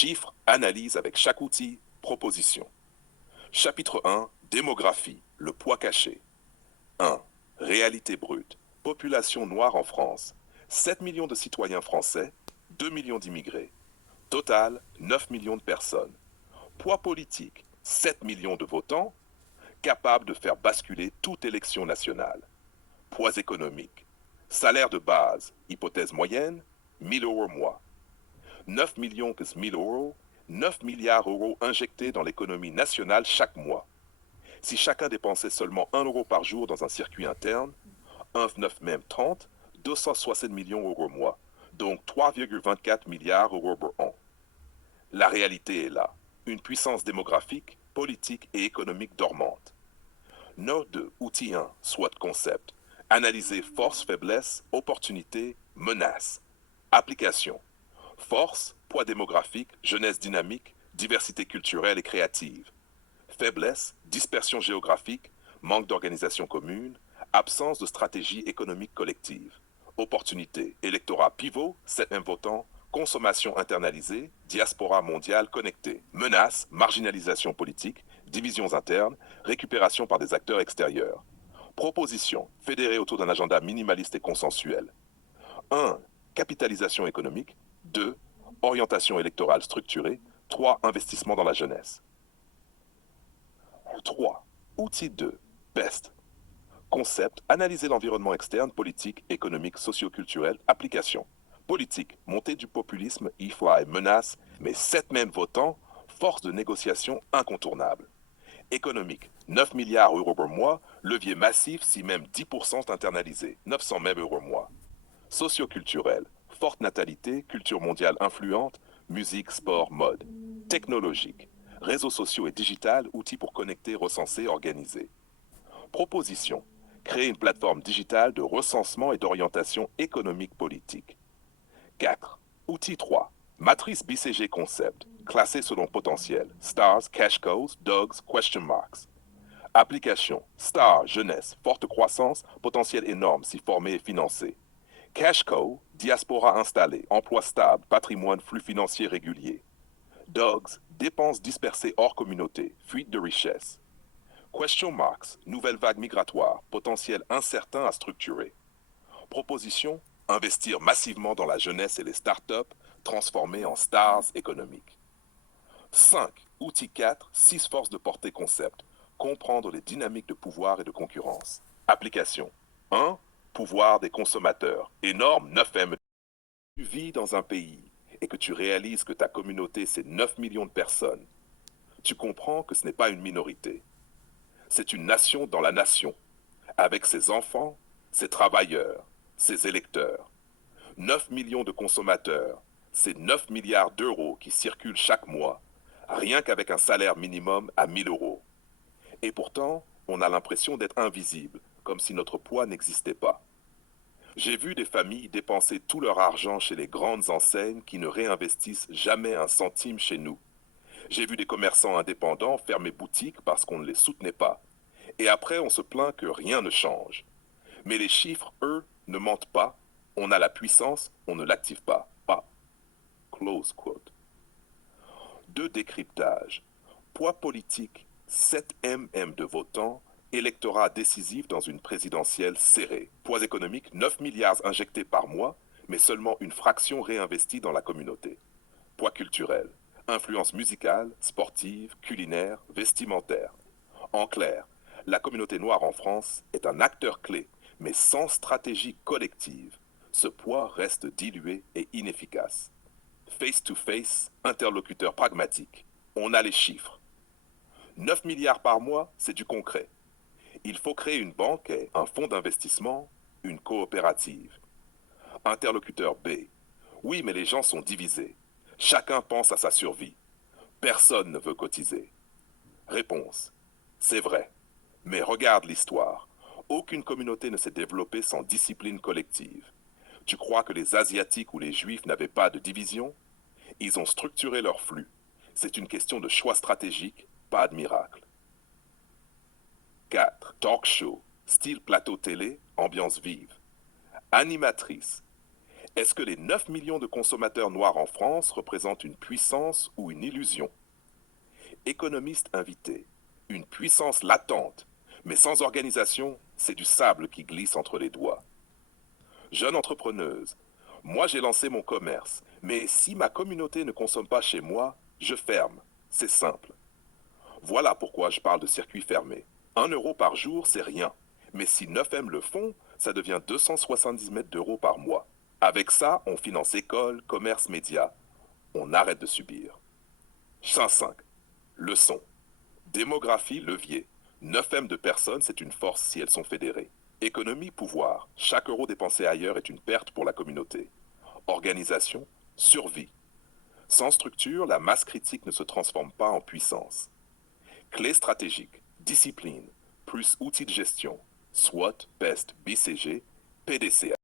Chiffres, analyse avec chaque outil, proposition. Chapitre 1, démographie, le poids caché. 1. Réalité brute. Population noire en France. 7 millions de citoyens français, 2 millions d'immigrés. Total, 9 millions de personnes. Poids politique, 7 millions de votants, capables de faire basculer toute élection nationale. Poids économique. Salaire de base, hypothèse moyenne, 1000 euros mois. 9 millions que 1000 euros, 9 milliards d'euros injectés dans l'économie nationale chaque mois. Si chacun dépensait seulement 1 euro par jour dans un circuit interne, 1, 9 même 30, 260 millions d'euros mois, donc 3,24 milliards d'euros par an. La réalité est là, une puissance démographique, politique et économique dormante. Note 2, outil 1, SWOT concept. Analyser force, faiblesse, opportunité, menace. Application. Force, poids démographique, jeunesse dynamique, diversité culturelle et créative. Faiblesse, dispersion géographique, manque d'organisation commune, absence de stratégie économique collective. Opportunité, électorat pivot, 7 mêmes votants, consommation internalisée, diaspora mondiale connectée. Menace, marginalisation politique, divisions internes, récupération par des acteurs extérieurs. Proposition, fédérée autour d'un agenda minimaliste et consensuel. 1. Capitalisation économique. 2. Orientation électorale structurée. 3. Investissement dans la jeunesse. 3. Outil 2. BEST. Concept, analyser l'environnement externe, politique, économique, socio-culturel, application. Politique, montée du populisme, e-fly, menace, mais 7 mêmes votants, force de négociation incontournable. Économique, 9 milliards d'euros par mois, levier massif si même 10% internalisé, 900 mêmes euros mois. Socio-culturel, forte natalité, culture mondiale influente, musique, sport, mode. Technologique, réseaux sociaux et digital, outils pour connecter, recenser, organiser. Proposition, créer une plateforme digitale de recensement et d'orientation économique politique. 4. Outil 3. Matrice BCG concept, classée selon potentiel. Stars, cash codes, dogs, question marks. Application. Star, jeunesse, forte croissance, potentiel énorme si formé et financé. Cash co, diaspora installée, emploi stable, patrimoine, flux financier régulier. Dogs, dépenses dispersées hors communauté, fuite de richesse. Question marks, nouvelle vague migratoire, potentiel incertain à structurer. Proposition, investir massivement dans la jeunesse et les startups, transformer en stars économiques. 5. Outil 4, 6 forces de portée concept. Comprendre les dynamiques de pouvoir et de concurrence. Application. 1. Pouvoir des consommateurs. Énorme 9M. Tu vis dans un pays et que tu réalises que ta communauté, c'est 9 millions de personnes. Tu comprends que ce n'est pas une minorité. C'est une nation dans la nation, avec ses enfants, ses travailleurs, ses électeurs. 9 millions de consommateurs, c'est 9 milliards d'euros qui circulent chaque mois, rien qu'avec un salaire minimum à 1000 euros. Et pourtant, on a l'impression d'être invisible, comme si notre poids n'existait pas. J'ai vu des familles dépenser tout leur argent chez les grandes enseignes qui ne réinvestissent jamais un centime chez nous. J'ai vu des commerçants indépendants fermer boutique parce qu'on ne les soutenait pas. Et après, on se plaint que rien ne change. Mais les chiffres, eux, ne mentent pas. On a la puissance, on ne l'active pas. Pas. Close quote. 2. Décryptage. Poids politique, 7 mm de votants, électorat décisif dans une présidentielle serrée. Poids économique, 9 milliards injectés par mois, mais seulement une fraction réinvestie dans la communauté. Poids culturel, influence musicale, sportive, culinaire, vestimentaire. En clair, la communauté noire en France est un acteur clé, mais sans stratégie collective, ce poids reste dilué et inefficace. Face-to-face, interlocuteur pragmatique. On a les chiffres. 9 milliards par mois, c'est du concret. Il faut créer une banque et un fonds d'investissement, une coopérative. Interlocuteur B. Oui, mais les gens sont divisés. Chacun pense à sa survie. Personne ne veut cotiser. Réponse. C'est vrai. Mais regarde l'histoire. Aucune communauté ne s'est développée sans discipline collective. Tu crois que les Asiatiques ou les Juifs n'avaient pas de division? Ils ont structuré leur flux. C'est une question de choix stratégique, pas de miracle. 4. Talk show, style plateau télé, ambiance vive. Animatrice. Est-ce que les 9 millions de consommateurs noirs en France représentent une puissance ou une illusion? Économiste invité, une puissance latente, mais sans organisation, c'est du sable qui glisse entre les doigts. Jeune entrepreneuse, moi j'ai lancé mon commerce, mais si ma communauté ne consomme pas chez moi, je ferme. C'est simple. Voilà pourquoi je parle de circuit fermé. 1 euro par jour, c'est rien. Mais si 9M le font, ça devient 270 mètres d'euros par mois. Avec ça, on finance école, commerce, médias. On arrête de subir. 105. Leçon. Démographie, levier. 9M de personnes, c'est une force si elles sont fédérées. Économie, pouvoir. Chaque euro dépensé ailleurs est une perte pour la communauté. Organisation, survie. Sans structure, la masse critique ne se transforme pas en puissance. Clé stratégique, discipline, plus outils de gestion. SWOT, PEST, BCG, PDCA.